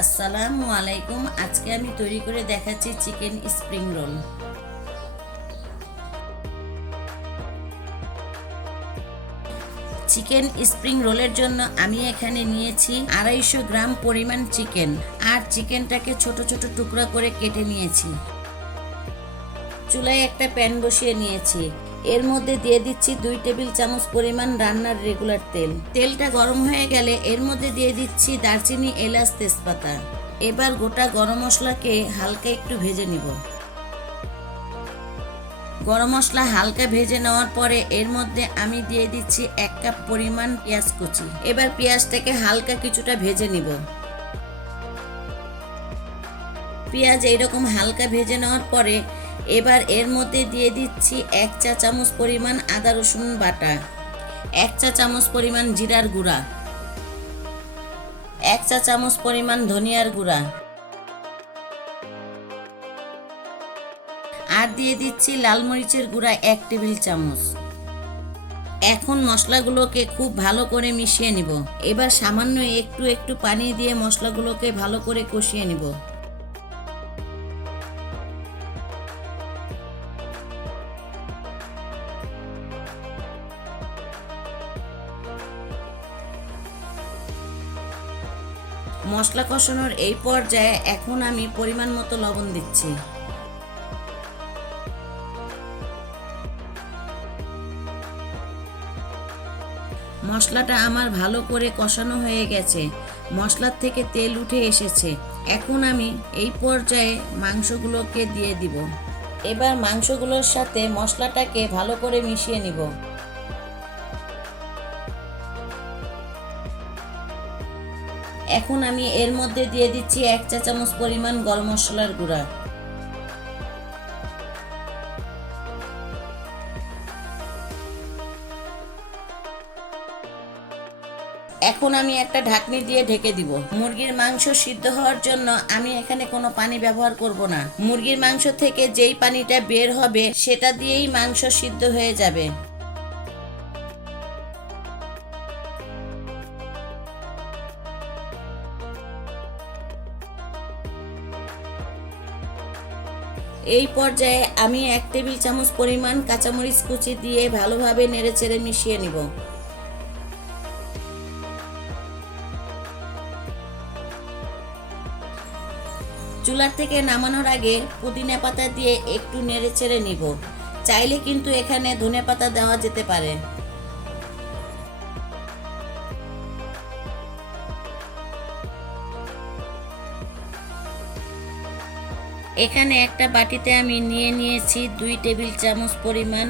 আসসালামু আলাইকুম। আজকে আমি তৈরি করে দেখাচ্ছি chicken spring roll. Chicken spring রোলের জন্য আমি এখানে নিয়েছি 250 গ্রাম পরিমাণ চিকেন, আর চিকেনটাকে ছোট ছোট টুকরা করে কেটে নিয়েছি। চুলায় একটা প্যান বসিয়ে নিয়েছি। এর মধ্যে দিয়ে দিচ্ছি 2 টেবিল চামচ পরিমাণ রান্নার রেগুলার তেল। তেলটা গরম হয়ে গেলে এর মধ্যে দিয়ে দিচ্ছি দারচিনি, এলাচ, তেজপাতা। এবার গোটা গরম মশলাকে হালকা একটু ভেজে নিব। গরম মশলা হালকা ভেজে নেওয়ার পরে এর মধ্যে আমি দিয়ে দিচ্ছি 1 কাপ পরিমাণ পেঁয়াজ কুচি। এবার পেঁয়াজটাকে হালকা কিছুটা ভেজে নিব। পেঁয়াজ এইরকম হালকা ভেজে নেওয়ার পরে এবার এর মধ্যে দিয়ে দিচ্ছি 1 চা চামচ পরিমাণ আদা রসুন বাটা, 1 চা চামচ পরিমাণ জিরার গুঁড়া, 1 চা চামচ পরিমাণ ধনিয়ার গুঁড়া, আর দিয়ে দিচ্ছি লাল মরিচের গুঁড়া 1 টেবিল চামচ। এখন মশলাগুলোকে খুব ভালো করে মিশিয়ে নিব। এবার সামান্য একটু একটু পানি দিয়ে মশলাগুলোকে ভালো করে কষিয়ে নিব। মশলা কষানোর এই পর্যায়ে এখন আমি পরিমাণ মতো লবণ দিচ্ছি। মশলাটা আমার ভালো করে কষানো হয়ে গেছে, মশলার থেকে তেল উঠে এসেছে। এখন আমি এই পর্যায়ে মাংসগুলোকে দিয়ে দিব। এবার মাংসগুলোর সাথে মশলাটাকে ভালো করে মিশিয়ে নিব। এখন আমি এর মধ্যে দিয়ে দিচ্ছি 1 চা চামচ পরিমাণ গরম মশলার গুঁড়া। এখন আমি একটা ঢাকনি দিয়ে ঢেকে দিব। মুরগির মাংস সিদ্ধ হওয়ার জন্য আমি এখানে কোনো পানি ব্যবহার করব না। মুরগির মাংস থেকে যেই পানিটা বের হবে সেটা দিয়েই মাংস সিদ্ধ হয়ে যাবে। এই পর্যায়ে আমি 1 টেবিল চামচ পরিমাণ কাঁচামরিচ কুচি দিয়ে ভালোভাবে নেড়েচেড়ে মিশিয়ে নিব। চুলার থেকে নামানোর আগে পুদিনা পাতা দিয়ে একটু নেড়েচেড়ে নিব। চাইলে কিন্তু এখানে ধনেপাতা দেওয়া যেতে পারে। এখানে একটা বাটিতে আমি নিয়ে নিয়েছি 2 টেবিল চামচ পরিমাণ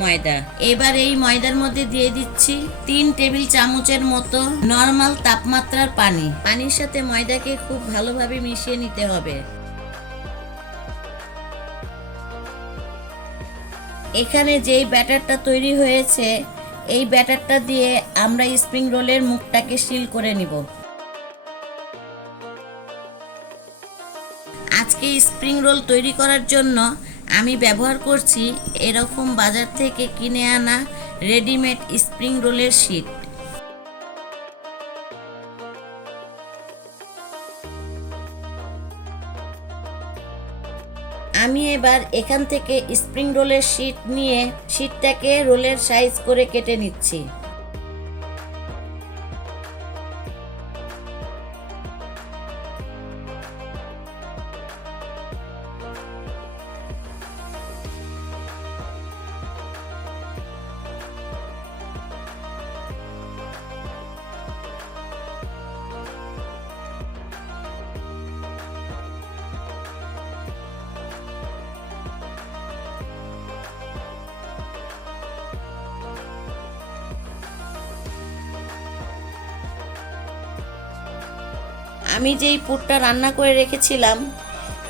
ময়দা। এবার এই ময়দার মধ্যে দিয়ে দিচ্ছি 3 টেবিল চামচের মতো নরমাল তাপমাত্রার পানি। পানির সাথে ময়দাকে খুব ভালোভাবে মিশিয়ে নিতে হবে। এখানে যেই ব্যাটারটা তৈরি হয়েছে এই ব্যাটারটা দিয়ে আমরা স্প্রিং রোলের মুখটাকে সিল করে নিব। আজকে স্প্রিং রোল তৈরি করার জন্য আমি ব্যবহার করছি এরকম বাজার থেকে কিনে আনা রেডিমেড স্প্রিং রোলের শিট। আমি এবার এখান থেকে স্প্রিং রোলের শিট নিয়ে শিটটাকে রোলের সাইজ করে কেটে নিচ্ছি। আমি যেই পুরটা রান্না করে রেখেছিলাম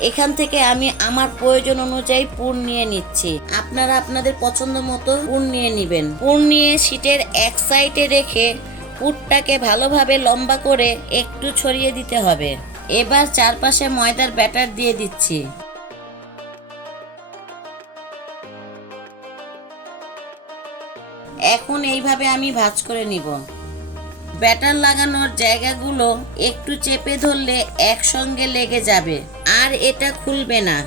এখান থেকে আমি আমার প্রয়োজন অনুযায়ী পুর নিয়ে নিচ্ছি। আপনারা আপনাদের পছন্দ মতো পুর নিয়ে নেবেন। পুর নিয়ে শীটের এক সাইডে রেখে পুরটাকে ভালোভাবে লম্বা করে একটু ছড়িয়ে দিতে হবে। এবার চারপাশে ময়দার ব্যাটার দিয়ে দিচ্ছি। এখন এইভাবে আমি ভাঁজ করে নিব। ব্যাটার লাগানোর জায়গাগুলো একটু চেপে ধরলে একসঙ্গে লেগে যাবে আর এটা খুলবে না।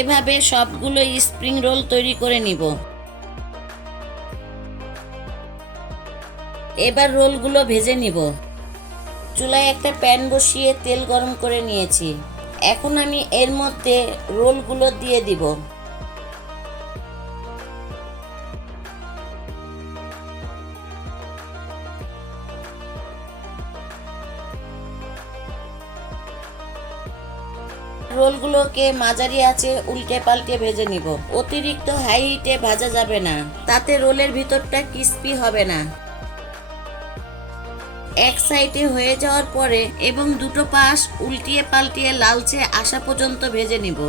এভাবে সবগুলো স্প্রিং রোল তৈরি করে নিব। এবার রোলগুলো ভেজে নিব। চুলায় একটা প্যান বসিয়ে তেল গরম করে নিয়েছি। এখন আমি এর মধ্যে রোলগুলো দিয়ে দিব। রোলগুলোকে মাঝারি আঁচে উল্টে পাল্টে ভেজে নিব। অতিরিক্ত হাই হিটে ভাজা যাবে না, তাতে রোলের ভিতরটা ক্রিস্পি হবে না। এক সাইডে হয়ে যাওয়ার পরে এবং দুটো পাশ উল্টিয়ে পাল্টিয়ে লালচে আসা পর্যন্ত ভেজে নিব।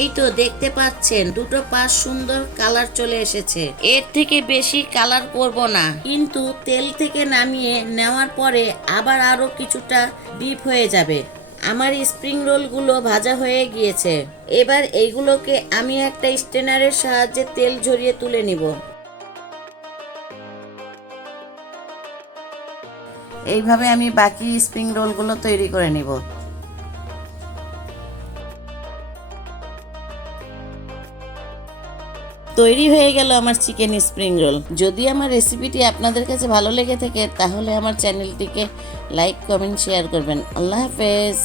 এই তো দেখতে পাচ্ছেন দুটো পাশ সুন্দর কালার চলে এসেছে। এর থেকে বেশি কালার করব না, কিন্তু তেল থেকে নামিয়ে নেওয়ার পরে আবার আরো কিছুটা ডিপ হয়ে যাবে। আমার স্প্রিং রোলগুলো ভাজা হয়ে গিয়েছে। এবার এইগুলোকে আমি একটা স্ট্রেনারের সাহায্যে তেল ঝরিয়ে তুলে নিব। এইভাবে আমি বাকি স্প্রিং রোলগুলো তৈরি করে নিব। তৈরি হয়ে গেল আমার চিকেন স্প্রিং রোল। যদি আমার রেসিপিটি আপনাদের কাছে ভালো লেগে থাকে তাহলে আমার চ্যানেলটিকে লাইক, কমেন্ট, শেয়ার করবেন। আল্লাহ হাফেজ।